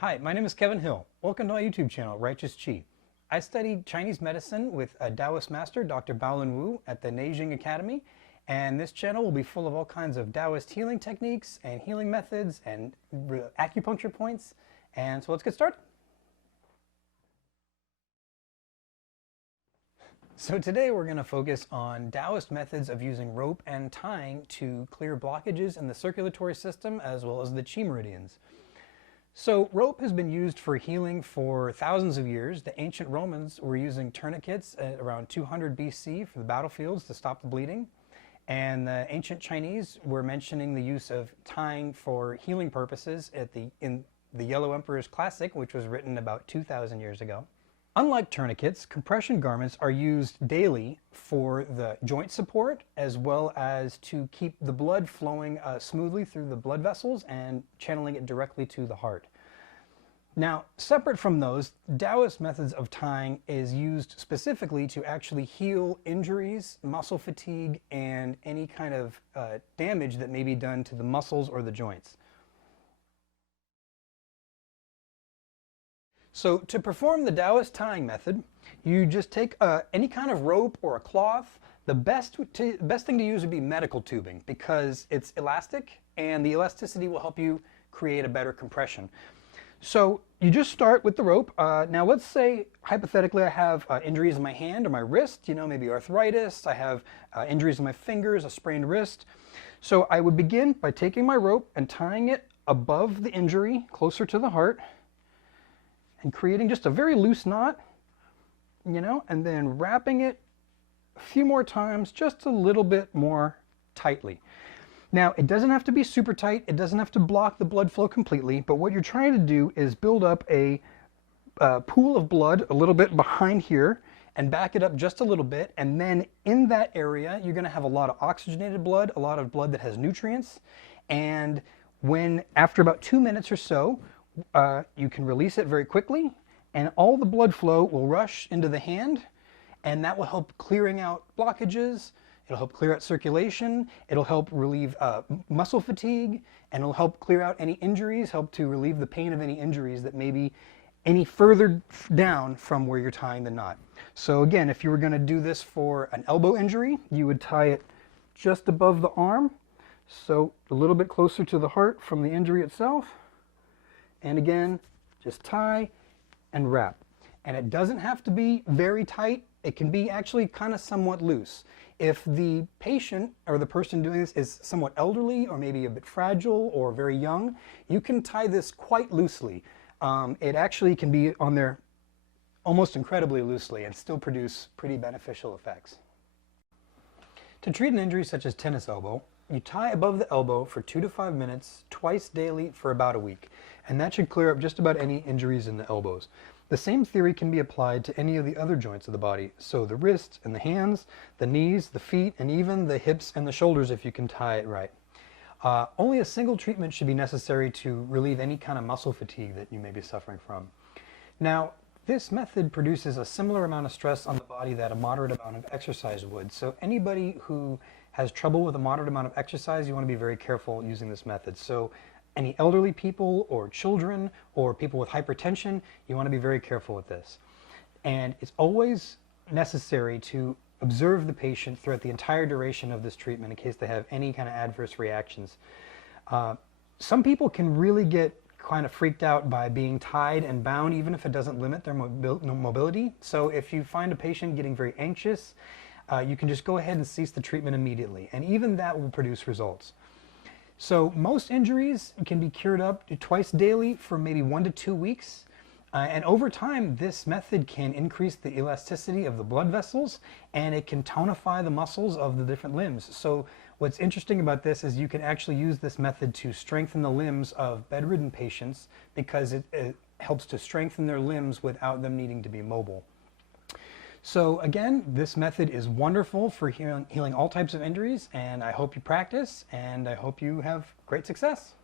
Hi, my name is Kevin Hill. Welcome to my YouTube channel, Righteous Chi. I studied Chinese medicine with a Taoist master, Dr. Baolin Wu, at the Neijing Academy, and this channel will be full of all kinds of Taoist healing techniques and healing methods and acupuncture points. And so let's get started. So today we're going to focus on Taoist methods of using rope and tying to clear blockages in the circulatory system as well as the Chi meridians. So rope has been used for healing for thousands of years. The ancient Romans were using tourniquets at around 200 BC for the battlefields to stop the bleeding. And the ancient Chinese were mentioning the use of tying for healing purposes in the Yellow Emperor's Classic, which was written about 2,000 years ago. Unlike tourniquets, compression garments are used daily for the joint support as well as to keep the blood flowing smoothly through the blood vessels and channeling it directly to the heart. Now, separate from those, Taoist methods of tying is used specifically to actually heal injuries, muscle fatigue, and any kind of damage that may be done to the muscles or the joints. So to perform the Taoist tying method, you just take any kind of rope or a cloth. The best thing to use would be medical tubing because it's elastic and the elasticity will help you create a better compression. So you just start with the rope. Now let's say, hypothetically, I have injuries in my hand or my wrist, maybe arthritis. I have injuries in my fingers, a sprained wrist. So I would begin by taking my rope and tying it above the injury, closer to the heart, and creating just a very loose knot, and then wrapping it a few more times, just a little bit more tightly. Now, it doesn't have to be super tight. It doesn't have to block the blood flow completely, but what you're trying to do is build up a pool of blood a little bit behind here and back it up just a little bit, and then in that area, you're gonna have a lot of oxygenated blood, a lot of blood that has nutrients, and after about 2 minutes or so, you can release it very quickly, and all the blood flow will rush into the hand, and that will help clearing out blockages. It'll help clear out circulation. It'll help relieve muscle fatigue, and it'll help clear out any injuries, help to relieve the pain of any injuries that may be any further down from where you're tying the knot. So again, if you were going to do this for an elbow injury, you would tie it just above the arm, so a little bit closer to the heart from the injury itself. And again, just tie and wrap. And it doesn't have to be very tight. It can be actually kind of somewhat loose. If the patient or the person doing this is somewhat elderly or maybe a bit fragile or very young, you can tie this quite loosely. It actually can be on there almost incredibly loosely and still produce pretty beneficial effects. To treat an injury such as tennis elbow, you tie above the elbow for 2 to 5 minutes, twice daily for about a week, and that should clear up just about any injuries in the elbows. The same theory can be applied to any of the other joints of the body, so the wrists and the hands, the knees, the feet, and even the hips and the shoulders if you can tie it right. Only a single treatment should be necessary to relieve any kind of muscle fatigue that you may be suffering from. Now, this method produces a similar amount of stress on the body that a moderate amount of exercise would, so anybody who has trouble with a moderate amount of exercise, you want to be very careful using this method. So any elderly people or children or people with hypertension, you want to be very careful with this. And it's always necessary to observe the patient throughout the entire duration of this treatment in case they have any kind of adverse reactions. Some people can really get kind of freaked out by being tied and bound even if it doesn't limit their mobility. So if you find a patient getting very anxious, you can just go ahead and cease the treatment immediately, and even that will produce results. So most injuries can be cured up to twice daily for maybe 1 to 2 weeks, and over time this method can increase the elasticity of the blood vessels and it can tonify the muscles of the different limbs. So what's interesting about this is you can actually use this method to strengthen the limbs of bedridden patients because it helps to strengthen their limbs without them needing to be mobile. So again, this method is wonderful for healing all types of injuries, and I hope you practice, and I hope you have great success.